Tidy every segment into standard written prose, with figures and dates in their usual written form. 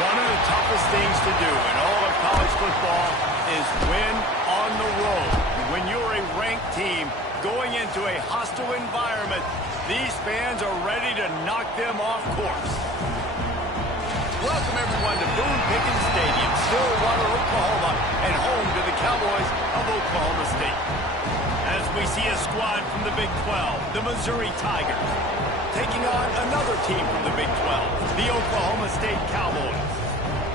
One of the toughest things to do in all of college football is win on the road. When you're a ranked team going into a hostile environment, these fans are ready to knock them off course. Welcome, everyone, to Boone Pickens Stadium, Stillwater, Oklahoma, and home to the Cowboys of Oklahoma State. As we see a squad from the Big 12, the Missouri Tigers, taking on another team from the Big 12, the Oklahoma State Cowboys.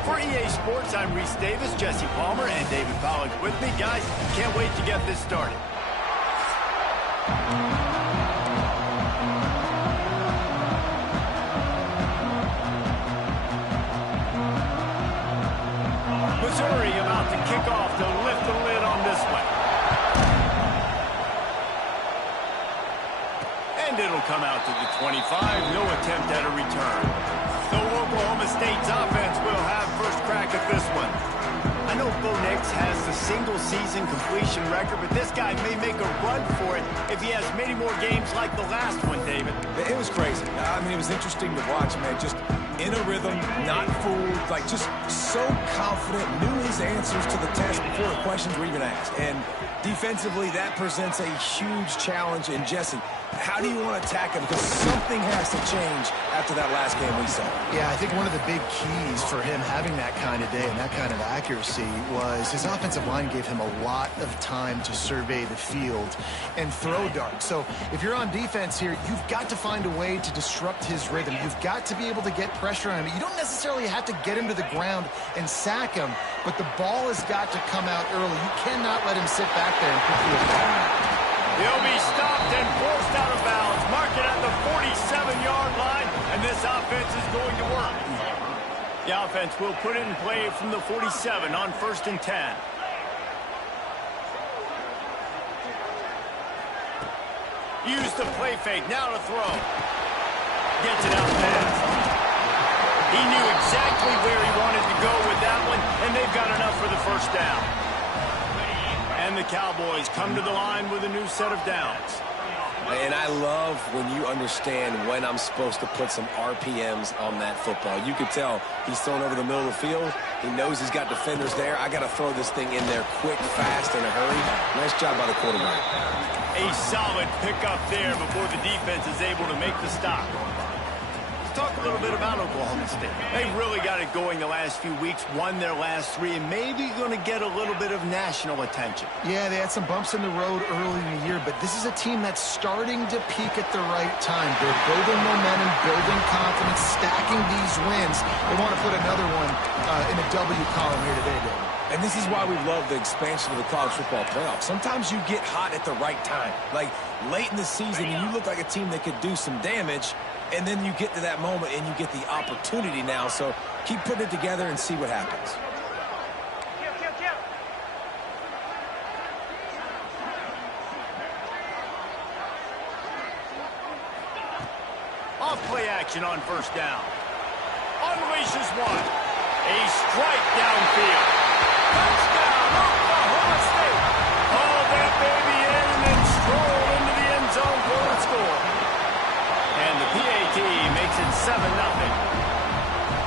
For EA Sports, I'm Reese Davis, Jesse Palmer, and David Pollack with me. Guys, can't wait to get this started. Missouri about to kick off to lift the lid on this one. And it'll come out to the 25. No attempt at a return. Though Oklahoma State's offense will have first crack at this one. I know Bo Nix has the single-season completion record, but this guy may make a run for it if he has many more games like the last one, David. It was crazy. I mean, it was interesting to watch, man. Just in a rhythm, not fooled, like just so confident, knew his answers to the test before the questions were even asked. And defensively, that presents a huge challenge. And Jesse, how do you want to attack him? Because something has to change after that last game we saw. Yeah, I think one of the big keys for him having that kind of day and that kind of accuracy was his offensive line gave him a lot of time to survey the field and throw darts. So if you're on defense here, you've got to find a way to disrupt his rhythm. You've got to be able to get pressure on him. You don't necessarily have to get him to the ground and sack him, but the ball has got to come out early. You cannot let him sit back there and pick you apart. He'll be stopped and forced out of bounds. Mark it at the 47-yard line, and this offense is going to work. The offense will put it in play from the 47 on 1st and 10. Use the play fake. Now to throw. Gets it out fast. He knew exactly where he wanted to go with that one, and they've got enough for the first down. And the Cowboys come to the line with a new set of downs. And I love when you understand when I'm supposed to put some RPMs on that football. You could tell he's thrown over the middle of the field. He knows he's got defenders there. I got to throw this thing in there quick, fast, in a hurry. Nice job by the quarterback. A solid pickup there before the defense is able to make the stop. Talk a little bit about Oklahoma State. They've really got it going the last few weeks, won their last 3, and maybe going to get a little bit of national attention. Yeah, they had some bumps in the road early in the year, but this is a team that's starting to peak at the right time. They're building momentum, building confidence, stacking these wins. They want to put another one in the W column here today, David. And this is why we love the expansion of the college football playoff. Sometimes you get hot at the right time. Like late in the season, and you look like a team that could do some damage, and then you get to that moment and you get the opportunity now. So keep putting it together and see what happens. Off play action on 1st down. Unleashes one. A strike downfield. Touchdown, Oklahoma State. Haul that baby in and then stroll into the end zone for the score. And the PAT makes it 7-0.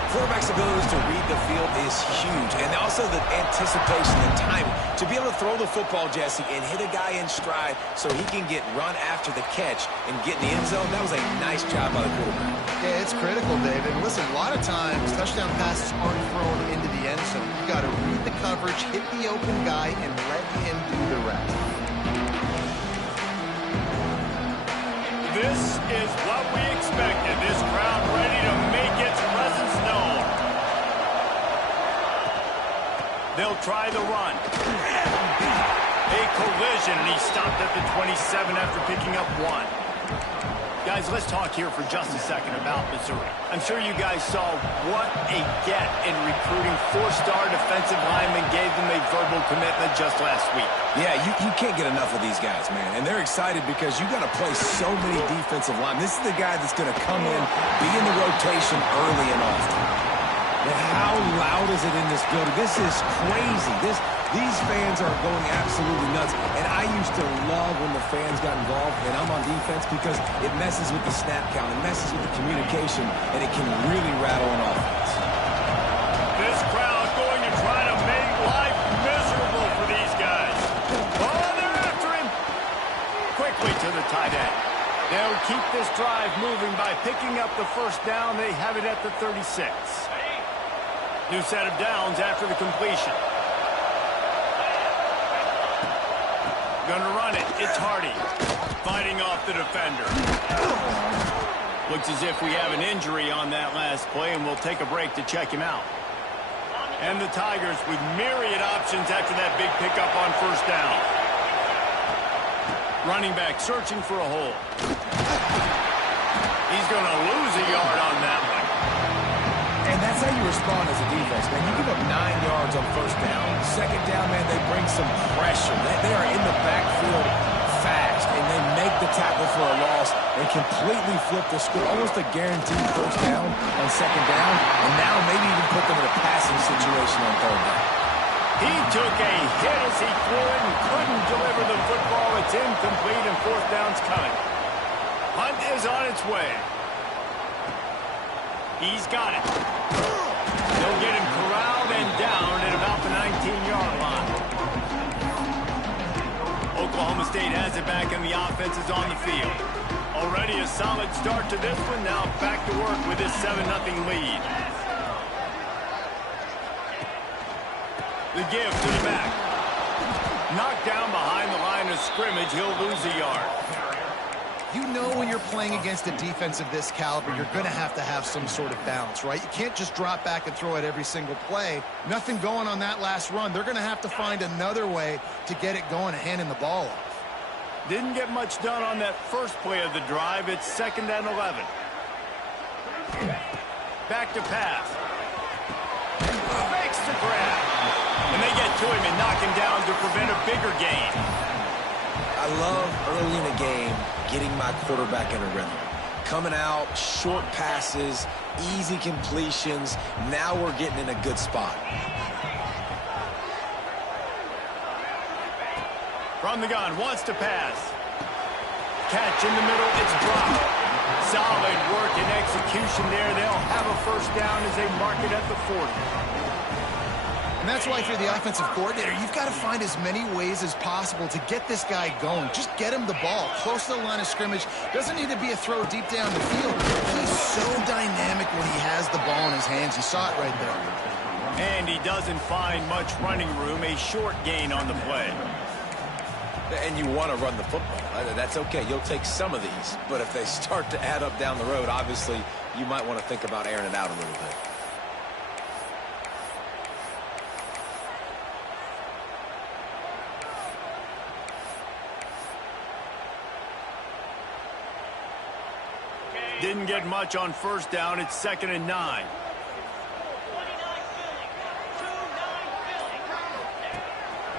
Quarterback's abilities to read the field is huge. And also the anticipation and timing. To be able to throw the football, Jesse, and hit a guy in stride so he can get run after the catch and get in the end zone, that was a nice job by the quarterback. Yeah, it's critical, David. Listen, a lot of times touchdown passes aren't thrown into the end zone. You've got to read the coverage, hit the open guy, and let him do the rest. This is what we expected. This crowd ready to make its presence known. They'll try the run. A collision, and he stopped at the 27 after picking up 1. Guys, let's talk here for just a second about Missouri. I'm sure you guys saw what a get in recruiting. 4-star defensive linemen gave them a verbal commitment just last week. Yeah, you can't get enough of these guys, man. And they're excited because you got to play so many defensive linemen. This is the guy that's going to come in, be in the rotation early and often. But how loud is it in this building? This is crazy. These fans are going absolutely nuts. And I used to love when the fans got involved, and I'm on defense, because it messes with the snap count, it messes with the communication, and it can really rattle an offense. picking up the first down. They have it at the 36. New set of downs after the completion. Gonna run it. It's Hardy. Fighting off the defender. Looks as if we have an injury on that last play, and we'll take a break to check him out. And the Tigers with myriad options after that big pickup on first down. Running back searching for a hole. He's going to lose a yard on that one. And that's how you respond as a defense, man. You give up 9 yards on first down. Second down, man, they bring some pressure. They are in the backfield fast, and they make the tackle for a loss. They completely flip the script, almost a guaranteed first down on second down, and now maybe even put them in a passing situation on third down. He took a hit as he threw it and couldn't deliver the football. It's incomplete, and fourth down's coming. Hunt is on its way. He's got it. They'll get him corralled and down at about the 19-yard line. Oklahoma State has it back, and the offense is on the field. Already a solid start to this one. Now back to work with this 7-0 lead. The give to the back. Knocked down behind the line of scrimmage. He'll lose a yard. You know when you're playing against a defense of this caliber, you're going to have some sort of balance, right? You can't just drop back and throw it every single play. Nothing going on that last run. They're going to have to find another way to get it going and handing the ball off. Didn't get much done on that first play of the drive. It's 2nd and 11. Back to pass. Makes the grab. And they get to him and knock him down to prevent a bigger gain. I love early in a game getting my quarterback in a rhythm. Coming out, short passes, easy completions. Now we're getting in a good spot. From the gun, wants to pass. Catch in the middle, it's dropped. Solid work and execution there. They'll have a first down as they mark it at the 40. And that's why if you're the offensive coordinator, you've got to find as many ways as possible to get this guy going. Just get him the ball close to the line of scrimmage. Doesn't need to be a throw deep down the field. He's so dynamic when he has the ball in his hands. You saw it right there. And he doesn't find much running room. A short gain on the play. And you want to run the football. That's okay. You'll take some of these. But if they start to add up down the road, obviously, you might want to think about airing it out a little bit. Didn't get much on first down. It's 2nd and 9.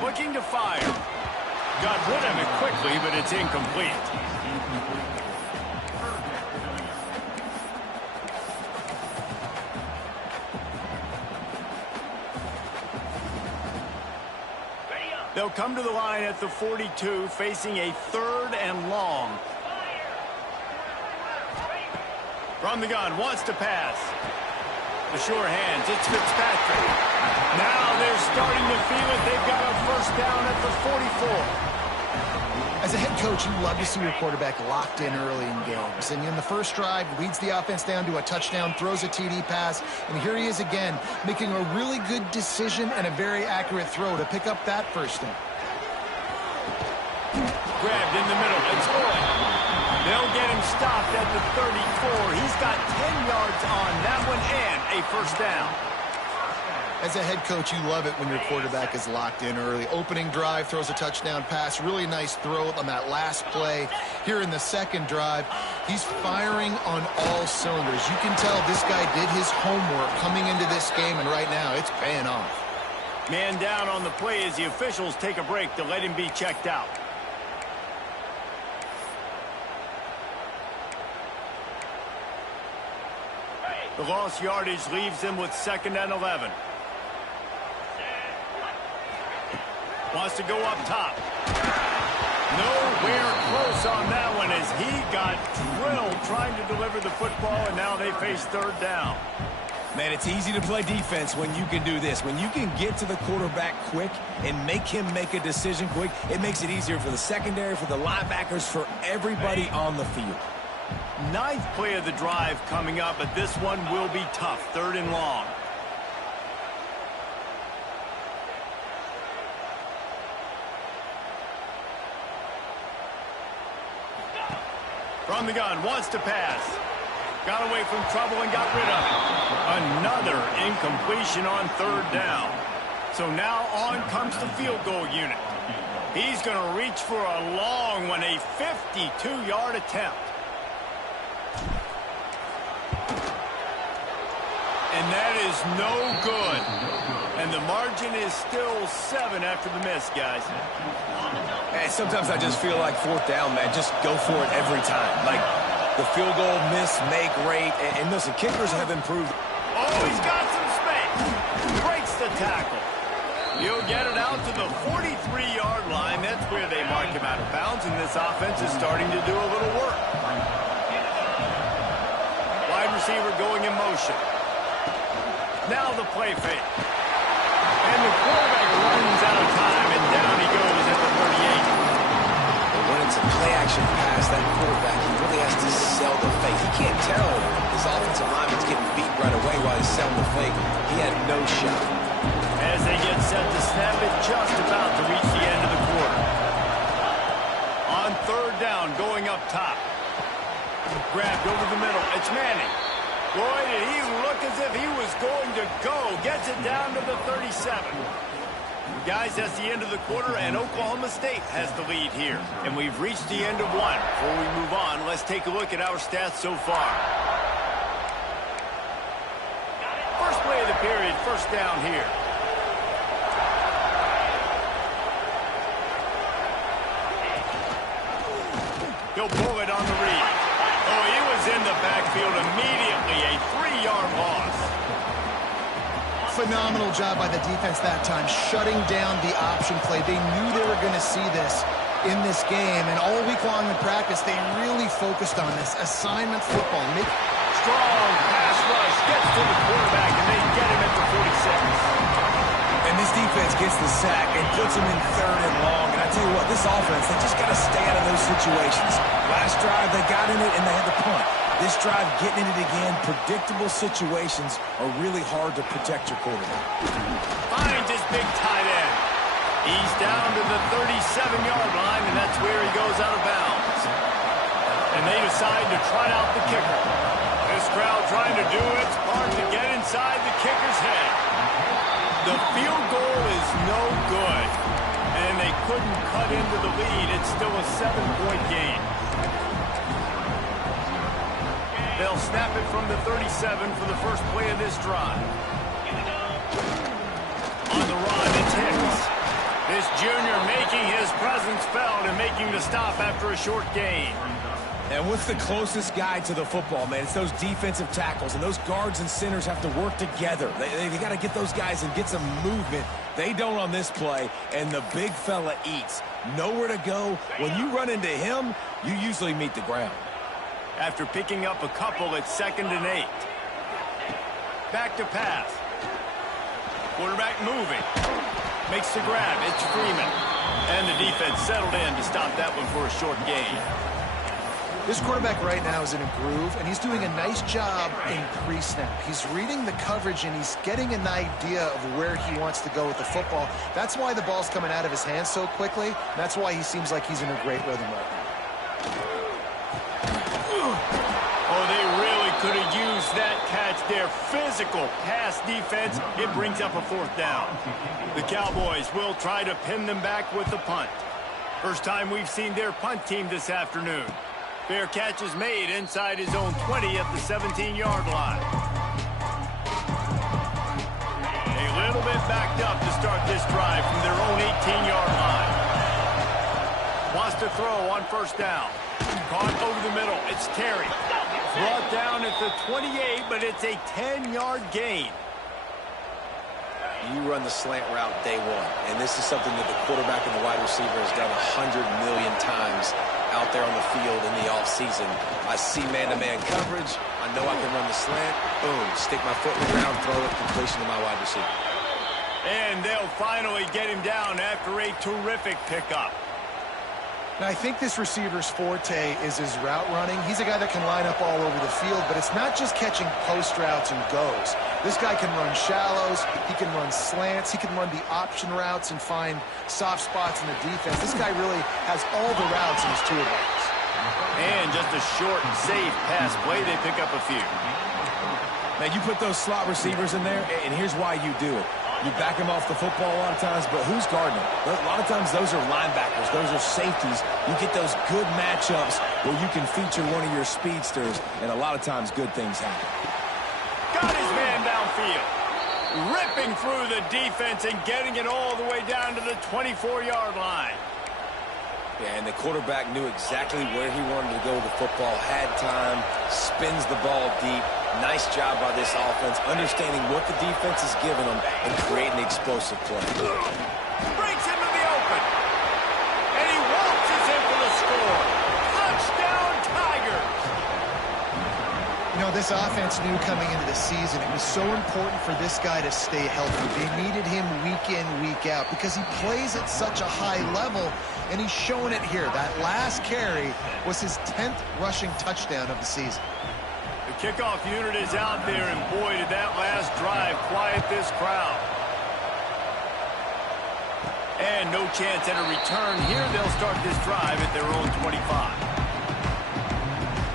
Looking to fire. Got rid of it quickly, but it's incomplete. They'll come to the line at the 42, facing a 3rd and long. From the gun, wants to pass. The sure hands, it's Fitzpatrick. Now they're starting to feel it. They've got a first down at the 44. As a head coach, you love to see your quarterback locked in early in games. And in the first drive, leads the offense down to a touchdown, throws a TD pass, and here he is again, making a really good decision and a very accurate throw to pick up that first down. Grabbed in the middle, it's good. They'll get him stopped at the 34. He's got 10 yards on that one and a first down. As a head coach, you love it when your quarterback is locked in early. Opening drive, throws a touchdown pass. Really nice throw on that last play. Here in the second drive, he's firing on all cylinders. You can tell this guy did his homework coming into this game, and right now it's paying off. Man down on the play as the officials take a break to let him be checked out. The lost yardage leaves them with 2nd and 11. Wants to go up top. Nowhere close on that one as he got drilled trying to deliver the football, and now they face 3rd down. Man, it's easy to play defense when you can do this. When you can get to the quarterback quick and make him make a decision quick, it makes it easier for the secondary, for the linebackers, for everybody on the field. Ninth play of the drive coming up, but this one will be tough. 3rd and long. From the gun, wants to pass. Got away from trouble and got rid of it. Another incompletion on 3rd down. So now on comes the field goal unit. He's going to reach for a long one, a 52-yard attempt. And that is no good. And the margin is still 7 after the miss, guys. And sometimes I just feel like 4th down, man. Just go for it every time. Like the field goal miss, make rate. And listen, kickers have improved. Oh, he's got some space. Breaks the tackle. He'll get it out to the 43-yard line. That's where they mark him out of bounds, and this offense is starting to do a little work. Wide receiver going in motion. Now the play fake. And the quarterback runs out of time, and down he goes at the 38. But when it's a play-action pass, that quarterback, he really has to sell the fake. He can't tell his offensive lineman's getting beat right away while he's selling the fake. He had no shot. As they get set to snap it, just about to reach the end of the quarter. On 3rd down, going up top. Grabbed over the middle. It's Manning. Boy, did he look as if he was going to go. Gets it down to the 37. Guys, that's the end of the quarter, and Oklahoma State has the lead here. And we've reached the end of one. Before we move on, let's take a look at our stats so far. First play of the period, 1st down here. He'll pull it on the read. Oh, he was in the backfield immediately. A 3-yard loss. Phenomenal job by the defense that time, shutting down the option play. They knew they were going to see this in this game, and all week long in practice, they really focused on this assignment football. Strong pass rush, gets to the quarterback, and they get him at the 46. And this defense gets the sack and puts him in 3rd and long. And I tell you what, this offense, they just got to stay out of those situations. Last drive, they got in it, and they had to punt. This drive, getting in it again, predictable situations are really hard to protect your quarterback. Finds his big tight end. He's down to the 37-yard line, and that's where he goes out of bounds. And they decide to trot out the kicker. This crowd trying to do its part to get inside the kicker's head. The field goal is no good, and they couldn't cut into the lead. It's still a 7-point game. They'll snap it from the 37 for the first play of this drive. On the run, it's Hicks. This junior making his presence felt and making the stop after a short gain. And what's the closest guy to the football, man? It's those defensive tackles, and those guards and centers have to work together. They got to get those guys and get some movement. They don't on this play, and the big fella eats. Nowhere to go. When you run into him, you usually meet the ground. After picking up a couple, it's 2nd and 8. Back to pass. Quarterback moving. Makes the grab. It's Freeman. And the defense settled in to stop that one for a short gain. This quarterback right now is in a groove, and he's doing a nice job in pre-snap. He's reading the coverage, and he's getting an idea of where he wants to go with the football. That's why the ball's coming out of his hands so quickly. That's why he seems like he's in a great rhythm right now. Oh, they really could have used that catch there. Physical pass defense. It brings up a 4th down. The Cowboys will try to pin them back with the punt. First time we've seen their punt team this afternoon. Fair catch is made inside his own 20 at the 17-yard line. A little bit backed up to start this drive from their own 18-yard line. Wants to throw on 1st down. Caught over the middle. It's Terry. Brought down at the 28, but it's a 10-yard gain. You run the slant route day one, and this is something that the quarterback and the wide receiver has done 100 million times out there on the field in the offseason. I see man-to-man coverage. I know I can run the slant. Boom, stick my foot in the ground, throw it, completion to my wide receiver. And they'll finally get him down after a terrific pickup. Now, I think this receiver's forte is his route running. He's a guy that can line up all over the field, but it's not just catching post routes and goes. This guy can run shallows, he can run slants, he can run the option routes and find soft spots in the defense. This guy really has all the routes in his toolbox. And just a short, safe pass play, they pick up a few. Now, you put those slot receivers in there, and here's why you do it. You back them off the football a lot of times, but who's guarding them? A lot of times those are linebackers. Those are safeties. You get those good matchups where you can feature one of your speedsters, and a lot of times good things happen. Got his man downfield. Ripping through the defense and getting it all the way down to the 24-yard line. Yeah, and the quarterback knew exactly where he wanted to go with the football, had time, spins the ball deep. Nice job by this offense, understanding what the defense is giving them and creating explosive play. Breaks into the open. And he waltzes in for the score. Touchdown, Tigers. You know, this offense knew coming into the season it was so important for this guy to stay healthy. They needed him week in, week out because he plays at such a high level, and he's showing it here. That last carry was his 10th rushing touchdown of the season. The kickoff unit is out there, and boy, did that last drive quiet this crowd. And no chance at a return here. They'll start this drive at their own 25.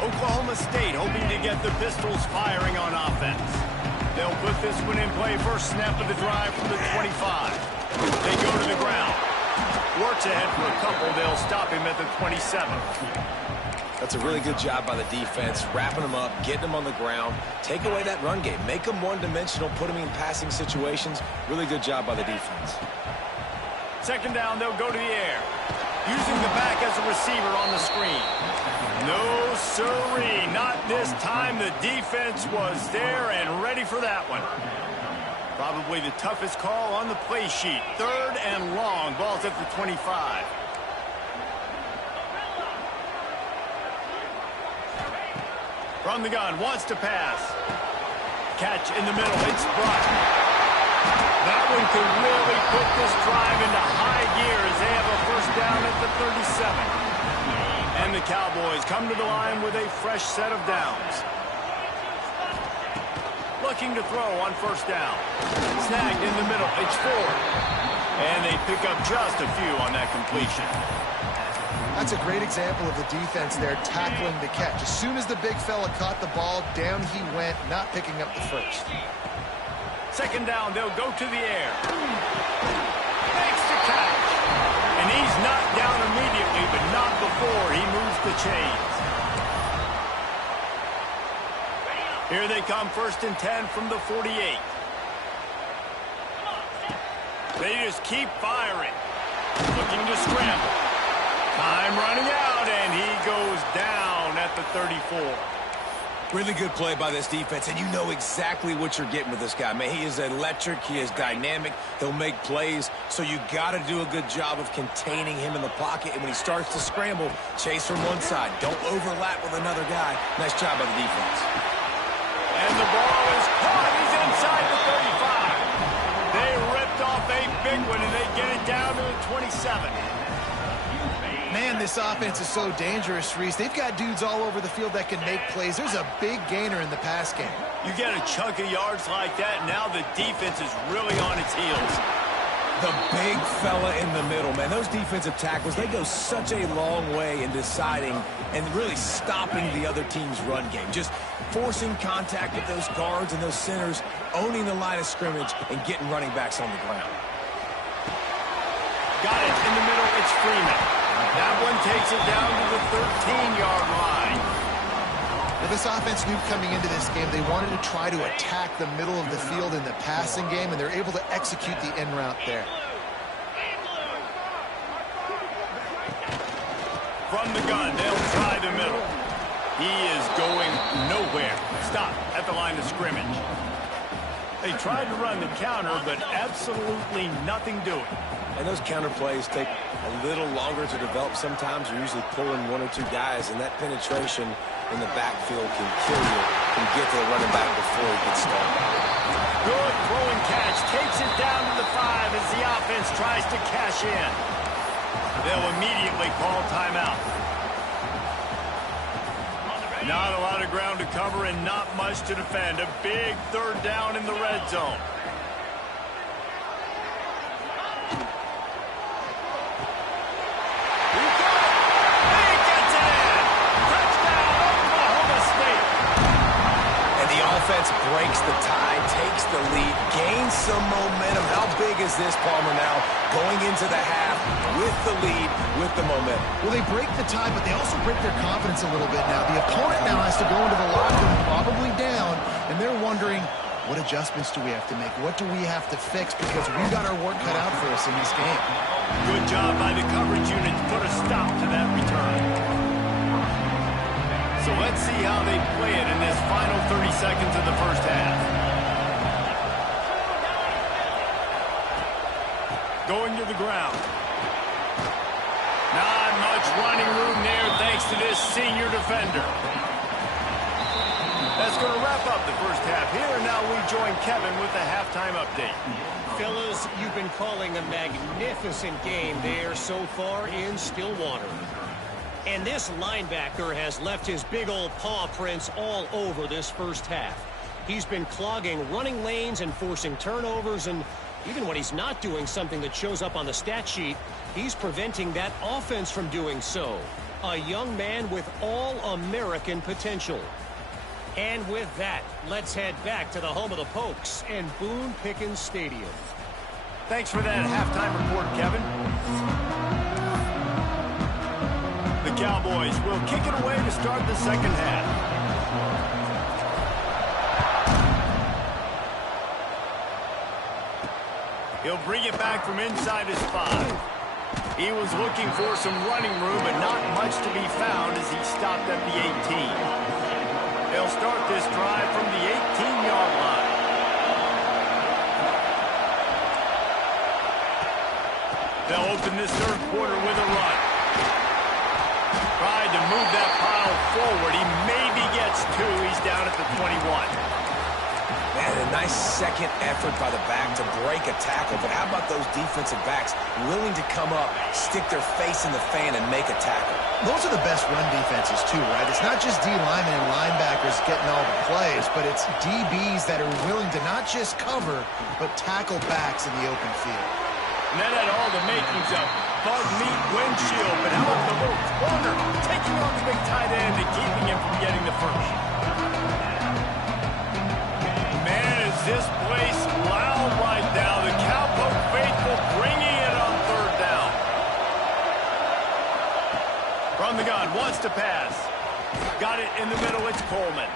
Oklahoma State hoping to get the Pistols firing on offense. They'll put this one in play first snap of the drive from the 25. They go to the ground. Works ahead for a couple. They'll stop him at the 27. That's a really good job by the defense, wrapping them up, getting them on the ground, take away that run game, make them one-dimensional, put them in passing situations. Really good job by the defense. Second down, they'll go to the air. Using the back as a receiver on the screen. No, sirree, not this time. The defense was there and ready for that one. Probably the toughest call on the play sheet. Third and long, ball's at the 25. From the gun, wants to pass. Catch in the middle, it's blocked. That one could really put this drive into high gear as they have a first down at the 37. And the Cowboys come to the line with a fresh set of downs. Looking to throw on first down. Snagged in the middle, it's 4. And they pick up just a few on that completion. That's a great example of the defense there tackling the catch. As soon as the big fella caught the ball, down he went, not picking up the first. Second down, they'll go to the air. Makes the catch. And he's knocked down immediately, but not before he moves the chains. Here they come, first and 10 from the 48. They just keep firing. Looking to scramble. Time running out, and he goes down at the 34. Really good play by this defense, and you know exactly what you're getting with this guy. Man, he is electric. He is dynamic. He'll make plays, so you got to do a good job of containing him in the pocket. And when he starts to scramble, chase from one side. Don't overlap with another guy. Nice job by the defense. And the ball is caught. He's inside the 35. They ripped off a big one, and they get it down to the 27. Man, this offense is so dangerous, Reese. They've got dudes all over the field that can make plays. There's a big gainer in the pass game. You get a chunk of yards like that, now the defense is really on its heels. The big fella in the middle, man. Those defensive tackles, they go such a long way in deciding and really stopping the other team's run game. Just forcing contact with those guards and those centers, owning the line of scrimmage, and getting running backs on the ground. Got it in the middle, it's Freeman. That one takes it down to the 13-yard line. Well, this offense knew coming into this game they wanted to try to attack the middle of the field in the passing game, and they're able to execute the end route there. From the gun, they'll try the middle. He is going nowhere. Stop at the line of scrimmage. They tried to run the counter, but absolutely nothing doing. And those counter plays take a little longer to develop sometimes. You're usually pulling one or two guys, and that penetration in the backfield can kill you, can get to the running back before he gets started. Good throwing catch. Takes it down to the 5 as the offense tries to cash in. They'll immediately call timeout. Not a lot of ground to cover and not much to defend. A big third down in the red zone. Offense breaks the tie, takes the lead, gains some momentum. How big is this, Palmer, now going into the half with the lead, with the momentum? Well, they break the tie, but they also break their confidence a little bit now. The opponent now has to go into the locker room, probably down, and they're wondering, what adjustments do we have to make? What do we have to fix? Because we've got our work cut out for us in this game. Good job by the coverage unit to put a stop to that return. So let's see how they play it in this final 30 seconds of the first half. Going to the ground. Not much running room there thanks to this senior defender. That's going to wrap up the first half here, and now we join Kevin with the halftime update. Fellas, you've been calling a magnificent game there so far in Stillwater. And this linebacker has left his big old paw prints all over this first half. He's been clogging running lanes and forcing turnovers, and even when he's not doing something that shows up on the stat sheet, he's preventing that offense from doing so. A young man with all-American potential. And with that, let's head back to the home of the Pokes and Boone Pickens Stadium. Thanks for that halftime report, Kevin. The Cowboys will kick it away to start the second half. He'll bring it back from inside his 5. He was looking for some running room, but not much to be found as he stopped at the 18. They'll start this drive from the 18-yard line. They'll open this third quarter with a run. Tried to move that pile forward. He maybe gets 2. He's down at the 21. Man, a nice second effort by the back to break a tackle. But how about those defensive backs willing to come up, stick their face in the fan, and make a tackle? Those are the best run defenses, too, right? It's not just D linemen and linebackers getting all the plays, but it's DBs that are willing to not just cover, but tackle backs in the open field. And that had all the makings of bug meat windshield, but how about the little corner taking on the big tight end and keeping him from getting the first? Man, is this place loud right now. The Cowpoke faithful bringing it on third down. From the gun, wants to pass. Got it in the middle, it's Coleman.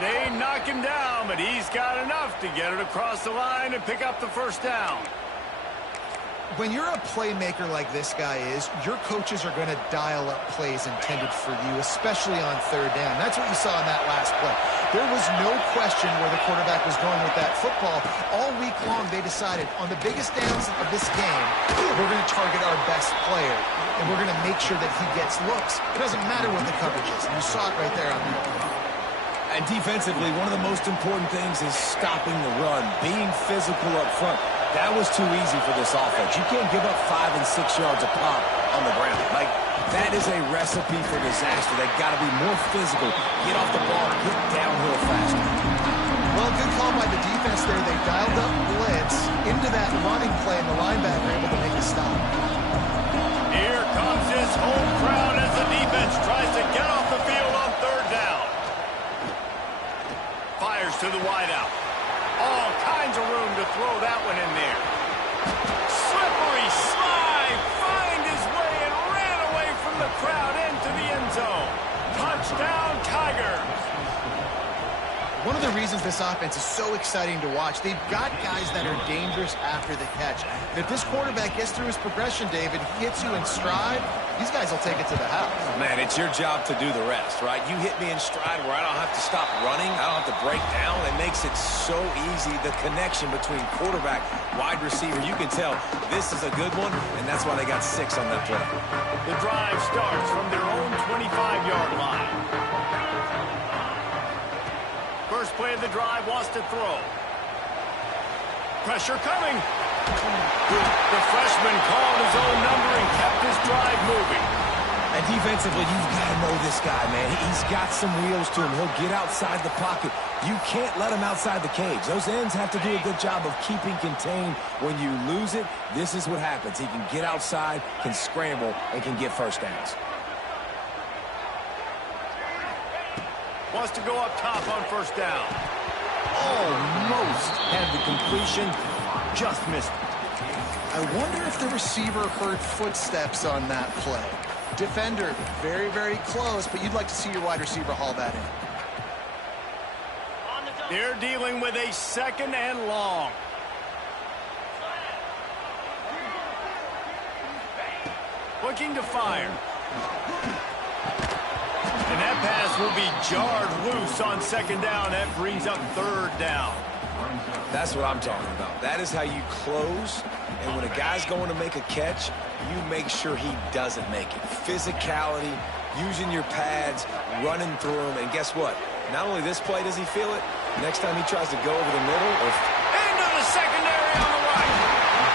They knock him down, but he's got enough to get it across the line and pick up the first down. When you're a playmaker like this guy is, your coaches are going to dial up plays intended for you, especially on third down. That's what you saw in that last play. There was no question where the quarterback was going with that football. All week long, they decided on the biggest downs of this game, we're going to target our best player, and we're going to make sure that he gets looks. It doesn't matter what the coverage is, and you saw it right there on that play. And defensively, one of the most important things is stopping the run, being physical up front. That was too easy for this offense. You can't give up 5 and 6 yards a pop on the ground. Like, that is a recipe for disaster. They've got to be more physical, get off the ball, get downhill faster. Well, good call by the defense there. They dialed up blitz into that running play, and the linebacker able to make a stop. Here comes this home crowd as the defense tries to get off the field on third down. Fires to the wideout. All kinds of room to throw that one in there. Slippery slide, find his way and ran away from the crowd into the end zone. Touchdown, Tigers. One of the reasons this offense is so exciting to watch, they've got guys that are dangerous after the catch. And if this quarterback gets through his progression, David, hits you in stride, these guys will take it to the house. Man, it's your job to do the rest, right? You hit me in stride where I don't have to stop running. I don't have to break down. It makes it so easy, the connection between quarterback, wide receiver. You can tell this is a good one, and that's why they got 6 on that play. The drive starts from their own 25-yard line. First play of the drive, wants to throw. Pressure coming. The freshman called his own number and kept his drive moving. And defensively, you've got to know this guy, man. He's got some wheels to him. He'll get outside the pocket. You can't let him outside the cage. Those ends have to do a good job of keeping contained. When you lose it, this is what happens. He can get outside, can scramble, and can get first downs. Wants to go up top on first down. Almost had the completion, just missed it. I wonder if the receiver heard footsteps on that play. Defender, very, very close, but you'd like to see your wide receiver haul that in. They're dealing with a second and long. Looking to fire. And that pass will be jarred loose on second down. That brings up third down. That's what I'm talking about. That is how you close. And when a guy's going to make a catch, you make sure he doesn't make it. Physicality, using your pads, running through them. And guess what? Not only this play does he feel it, next time he tries to go over the middle or into the secondary on the right.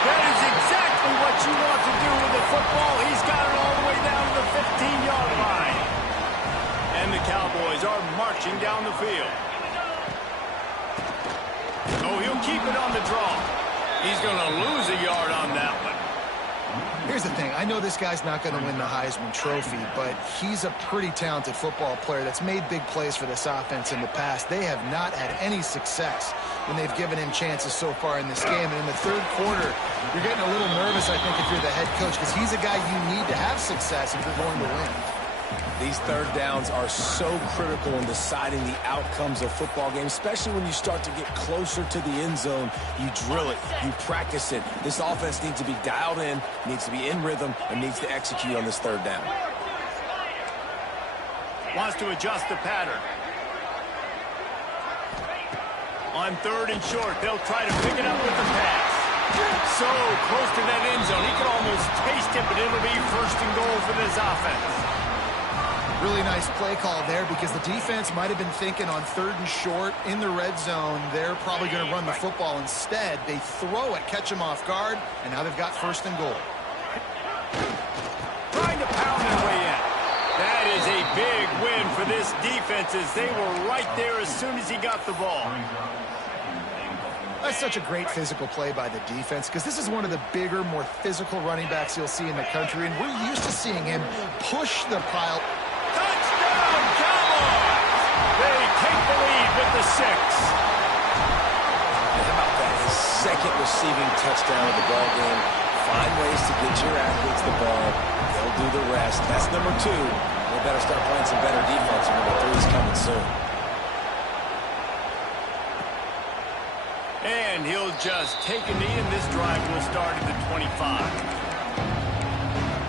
That is exactly what you want to do with the football. He's got it all the way down to the 15-yard line. And the Cowboys are marching down the field. Oh, he'll keep it on the draw. He's going to lose a yard on that one. Here's the thing. I know this guy's not going to win the Heisman Trophy, but he's a pretty talented football player that's made big plays for this offense in the past. They have not had any success when they've given him chances so far in this game. And in the third quarter, you're getting a little nervous, I think, if you're the head coach, because he's a guy you need to have success if you're going to win. These third downs are so critical in deciding the outcomes of football games, especially when you start to get closer to the end zone. You drill it, you practice it. This offense needs to be dialed in, needs to be in rhythm, and needs to execute on this third down. Wants to adjust the pattern. On third and short, they'll try to pick it up with the pass. So close to that end zone, he can almost taste it, but it'll be first and goal for this offense. Really nice play call there because the defense might have been thinking on third and short in the red zone. They're probably going to run the football instead. They throw it, catch him off guard, and now they've got first and goal. Trying to pound their way in. That is a big win for this defense as they were right there as soon as he got the ball. That's such a great physical play by the defense because this is one of the bigger, more physical running backs you'll see in the country, and we're used to seeing him push the pile. Touchdown, Cowboys! They take the lead with the 6. How about that? His second receiving touchdown of the ball game. Find ways to get your athletes the ball. They'll do the rest. That's number 2. They better start playing some better defense. Number 3 is coming soon. And he'll just take a knee, and this drive will start at the 25.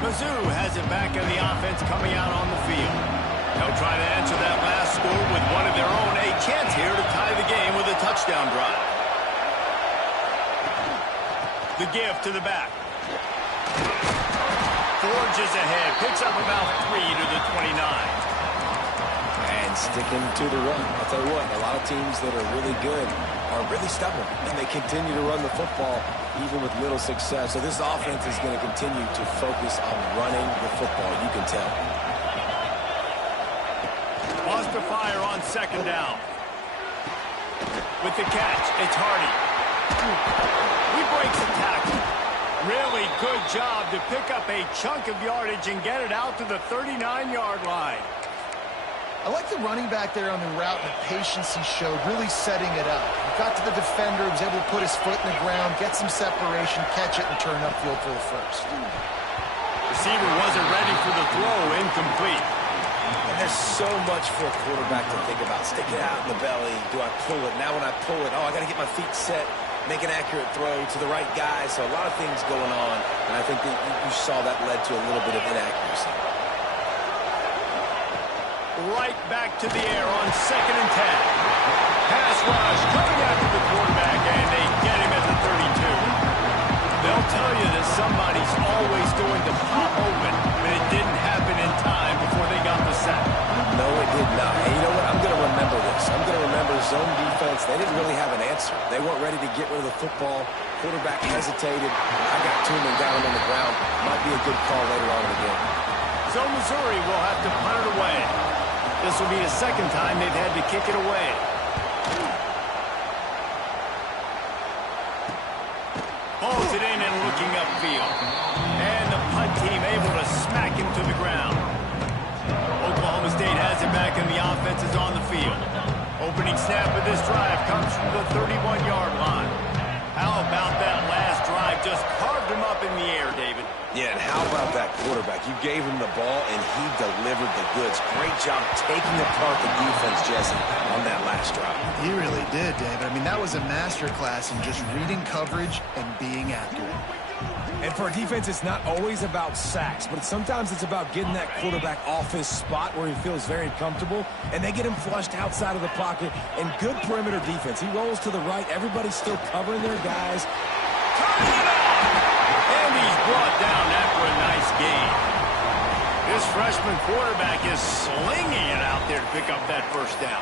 Mizzou has it back in the offense coming out on the field. They'll try to answer that last score with one of their own. A chance here to tie the game with a touchdown drive. The give to the back. Forges ahead. Picks up about 3 to the 29. And sticking to the run. I'll tell you what, a lot of teams that are really good are really stubborn, and they continue to run the football even with little success. So this offense is going to continue to focus on running the football. You can tell. Wants to fire on second down. With the catch, it's Hardy. He breaks a tackle. Really good job to pick up a chunk of yardage and get it out to the 39-yard line. I like the running back there on the route and the patience he showed, really setting it up. He got to the defender, was able to put his foot in the ground, get some separation, catch it, and turn upfield for the first. Receiver wasn't ready for the throw, incomplete. And there's so much for a quarterback to think about. Stick it out in the belly. Do I pull it? Now when I pull it, I got to get my feet set, make an accurate throw to the right guy. So a lot of things going on, and I think that you saw that led to a little bit of inaccuracy. Right back to the air on second and 10. Pass rush coming after the quarterback, and they get him at the 32. They'll tell you that somebody's always going to pop open, but it didn't happen in time before they got the sack. No, it did not. Hey, you know what? I'm going to remember this. I'm going to remember zone defense. They didn't really have an answer. They weren't ready to get rid of the football. Quarterback hesitated. I got to him and got him on the ground. Might be a good call later on in the game. So Missouri will have to punt it away. This will be the second time they've had to kick it away. Holds it in and looking upfield. And the punt team able to smack him to the ground. Oklahoma State has it back and the offense is on the field. Opening snap of this drive comes from the 31-yard line. How about that last drive? Just carved him up in the air, David. Yeah, and how about that quarterback? You gave him the ball, and he delivered the goods. Great job taking apart the defense, Jesse, on that last drive. He really did, David. I mean, that was a masterclass in just reading coverage and being accurate. And for a defense, it's not always about sacks, but sometimes it's about getting that quarterback off his spot where he feels very comfortable, and they get him flushed outside of the pocket. And good perimeter defense. He rolls to the right. Everybody's still covering their guys. Turning it on! And he's brought down after a nice gain. This freshman quarterback is slinging it out there to pick up that first down.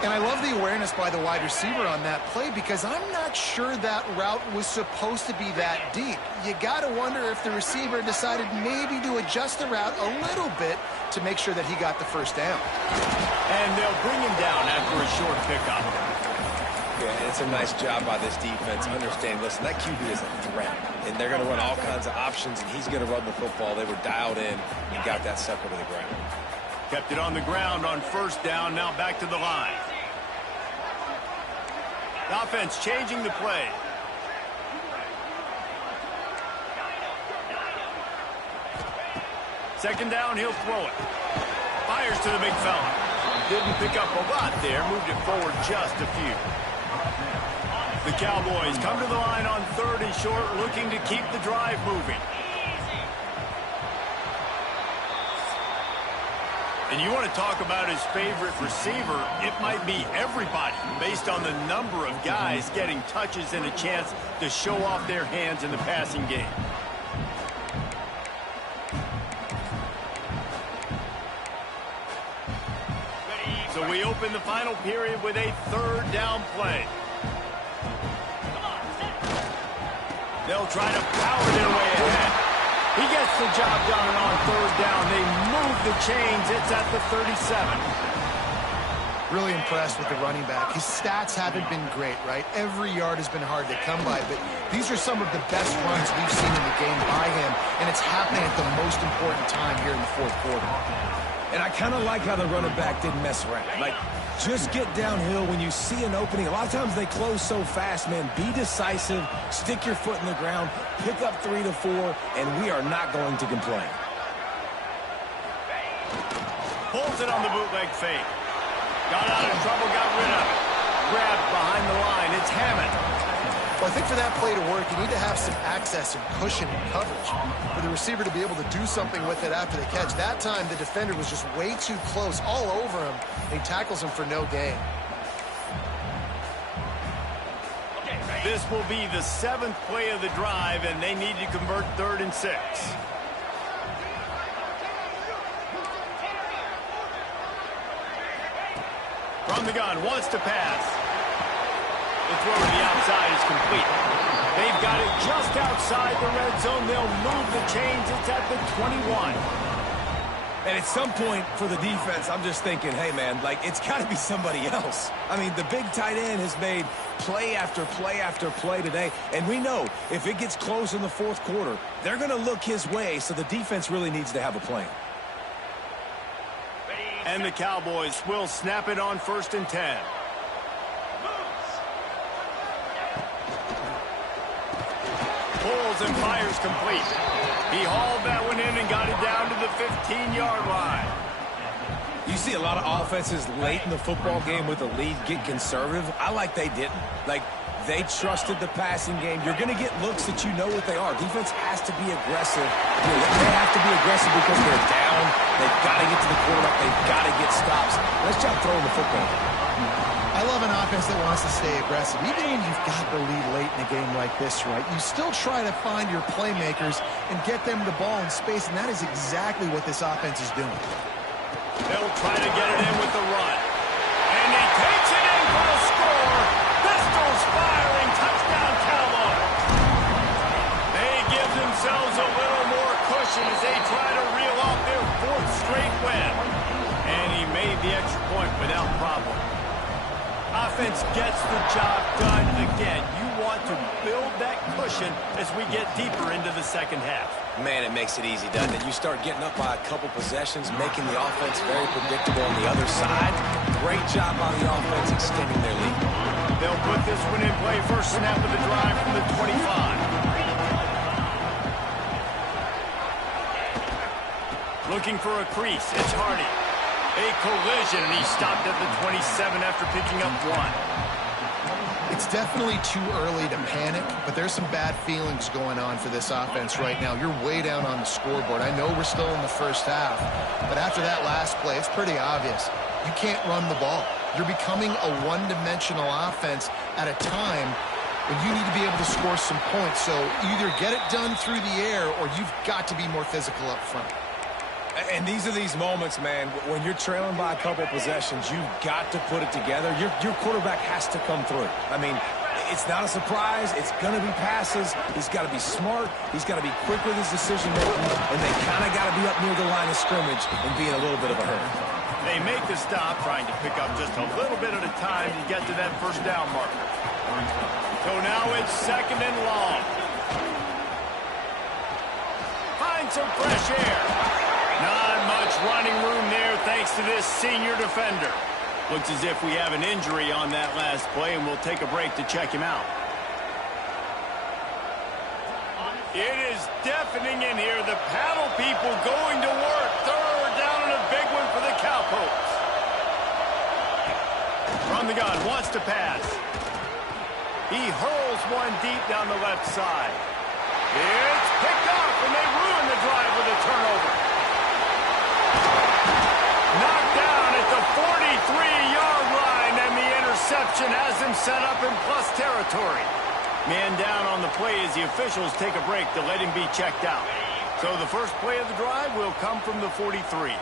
And I love the awareness by the wide receiver on that play because I'm not sure that route was supposed to be that deep. You got to wonder if the receiver decided maybe to adjust the route a little bit to make sure that he got the first down. And they'll bring him down after a short pickup. Yeah, it's a nice job by this defense. Understand, listen, that QB is a threat. And they're going to run all kinds of options, and he's going to run the football. They were dialed in and got that sucker to the ground. Kept it on the ground on first down, now back to the line. The offense changing the play. Second down, he'll throw it. Fires to the big fella. Didn't pick up a lot there, moved it forward just a few. The Cowboys come to the line on third and short, looking to keep the drive moving. And you want to talk about his favorite receiver, it might be everybody based on the number of guys getting touches and a chance to show off their hands in the passing game. So we open the final period with a third down play. They'll try to power their way ahead. He gets the job done on third down. They move the chains. It's at the 37. Really impressed with the running back. His stats haven't been great, right? Every yard has been hard to come by, but these are some of the best runs we've seen in the game by him, and it's happening at the most important time here in the fourth quarter. And I kind of like how the running back didn't mess around. Like, just get downhill when you see an opening. A lot of times they close so fast, man. Be decisive, stick your foot in the ground, pick up 3 to 4, and we are not going to complain. Pulls it on the bootleg fake. Got out of trouble, got rid of it. Grabbed behind the line. It's Hammond. Well, I think for that play to work, you need to have some access and cushion and coverage for the receiver to be able to do something with it after the catch. That time, the defender was just way too close, all over him, and he tackles him for no gain. This will be the 7th play of the drive, and they need to convert 3rd and 6. From the gun, wants to pass. The throw to the outside is complete. They've got it just outside the red zone. They'll move the chains. It's at the 21. And at some point for the defense, I'm just thinking, hey, man, like, it's got to be somebody else. I mean, the big tight end has made play after play after play today. And we know if it gets close in the fourth quarter, they're going to look his way, so the defense really needs to have a plan. And the Cowboys will snap it on 1st and 10. Pulls and fires complete. He hauled that one in and got it down to the 15-yard line. You see a lot of offenses late in the football game with a lead get conservative. I like they didn't. Like, they trusted the passing game. You're going to get looks that you know what they are. Defense has to be aggressive. They have to be aggressive because they're down. They've got to get to the quarterback. They've got to get stops. Nice job throwing the football. I love an offense that wants to stay aggressive. Even when you've got the lead late in a game like this, right, you still try to find your playmakers and get them the ball in space, and that is exactly what this offense is doing. They'll try to get it in with the run. And he takes it in for a score. Pistols fire. defense gets the job done again. You want to build that cushion as we get deeper into the second half. Man, it makes it easy, doesn't it? You start getting up by a couple possessions, making the offense very predictable on the other side. Great job by the offense extending their lead. They'll put this one in play. First snap of the drive from the 25. Looking for a crease. It's Hardy. A collision, and he stopped at the 27 after picking up 1. It's definitely too early to panic, but there's some bad feelings going on for this offense right now. You're way down on the scoreboard. I know we're still in the first half, but after that last play, it's pretty obvious. You can't run the ball. You're becoming a one-dimensional offense at a time when you need to be able to score some points. So either get it done through the air or you've got to be more physical up front. And these are these moments, man, when you're trailing by a couple possessions, you've got to put it together. Your quarterback has to come through. I mean, it's not a surprise. It's going to be passes. He's got to be smart. He's got to be quick with his decision-making, and they kind of got to be up near the line of scrimmage and be in a little bit of a hurry. They make the stop, trying to pick up just a little bit at a time to get to that first down marker. So now it's second and long. Find some fresh air. Not much running room there thanks to this senior defender. Looks as if we have an injury on that last play, and we'll take a break to check him out. It is deafening in here. The paddle people going to work. Third down and a big one for the Cowpokes. From the gun, wants to pass. He hurls one deep down the left side. It's picked off, and they ruin the drive with a turnover. Knocked down at the 43-yard line, and the interception has him set up in plus territory. Man down on the play as the officials take a break to let him be checked out. So the first play of the drive will come from the 43.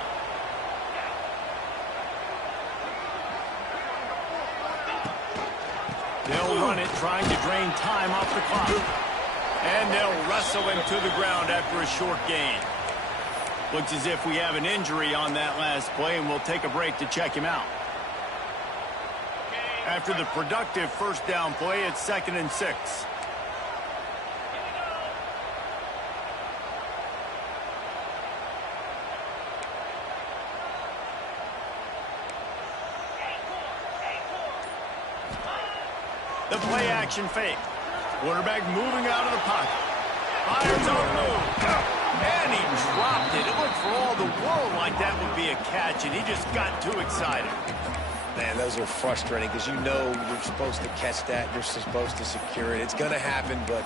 They'll run it, trying to drain time off the clock. And they'll wrestle him to the ground after a short gain. Looks as if we have an injury on that last play, and we'll take a break to check him out. After the productive first down play, it's 2nd and 6. The play action fake. Quarterback moving out of the pocket. Fires on the move. And he dropped it. It looked for all the world like that would be a catch, and he just got too excited. Man, those are frustrating because you know you're supposed to catch that. You're supposed to secure it. It's going to happen, but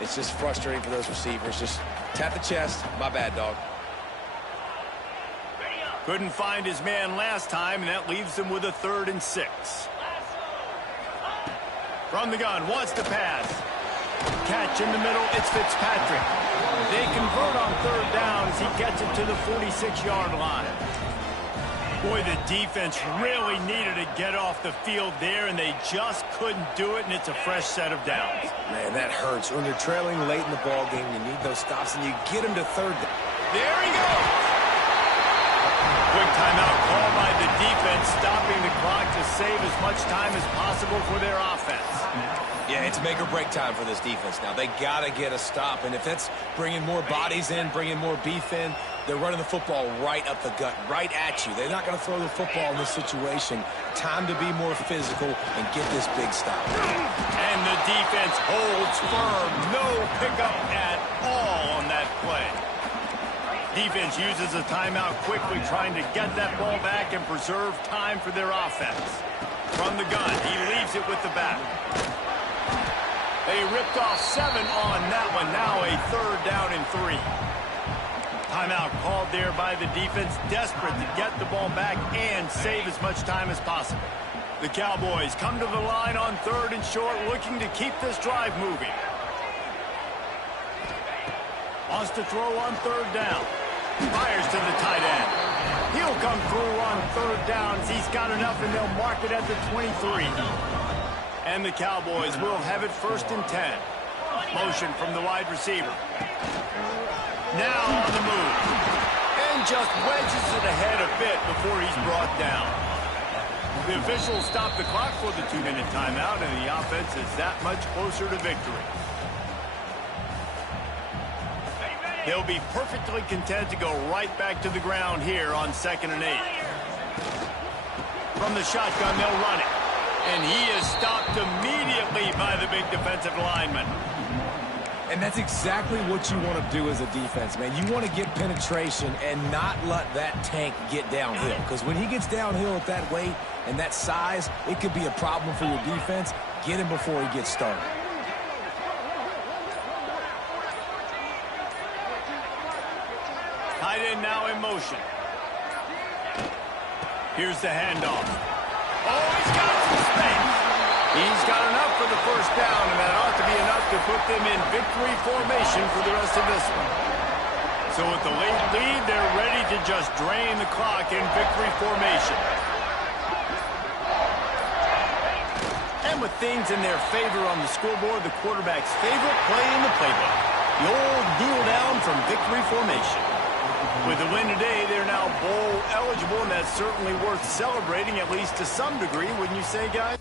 it's just frustrating for those receivers. Just tap the chest. My bad, dog. Couldn't find his man last time, and that leaves him with a 3rd and 6. From the gun, wants to pass. Catch in the middle, it's Fitzpatrick. They convert on 3rd down as he gets it to the 46-yard line. Boy, the defense really needed to get off the field there, and they just couldn't do it, and it's a fresh set of downs. Man, that hurts. When you're trailing late in the ball game, you need those stops, and you get them to 3rd down. There he goes. Quick timeout called by the defense, stopping the clock to save as much time as possible for their offense. Yeah, it's make or break time for this defense now. They got to get a stop, and if that's bringing more bodies in, bringing more beef in, they're running the football right up the gut, right at you. They're not going to throw the football in this situation. Time to be more physical and get this big stop. And the defense holds firm. No pickup at all on that play. Defense uses a timeout quickly, trying to get that ball back and preserve time for their offense. From the gun, he leaves it with the back. They ripped off 7 on that one. Now a 3rd down and 3. Timeout called there by the defense, desperate to get the ball back and save as much time as possible. The Cowboys come to the line on 3rd and short, looking to keep this drive moving. Wants to throw on 3rd down. Fires to the tight end. He'll come through on 3rd downs. He's got enough, and they'll mark it at the 23. And the Cowboys will have it 1st and 10. Motion from the wide receiver. Now on the move. And just wedges it ahead a bit before he's brought down. The officials stop the clock for the 2-minute timeout, and the offense is that much closer to victory. They'll be perfectly content to go right back to the ground here on 2nd and 8. From the shotgun, they'll run it. And he is stopped immediately by the big defensive lineman. And that's exactly what you want to do as a defense, man. You want to get penetration and not let that tank get downhill. Because when he gets downhill at that weight and that size, it could be a problem for your defense. Get him before he gets started. Tight end now in motion. Here's the handoff. Oh, he's got some space. He's got enough for the first down, and that ought to be enough to put them in victory formation for the rest of this one. So with the late lead, they're ready to just drain the clock in victory formation. And with things in their favor on the scoreboard, the quarterback's favorite play in the playbook. The old kneel down from victory formation. With the win today, they're now bowl eligible, and that's certainly worth celebrating, at least to some degree, wouldn't you say, guys?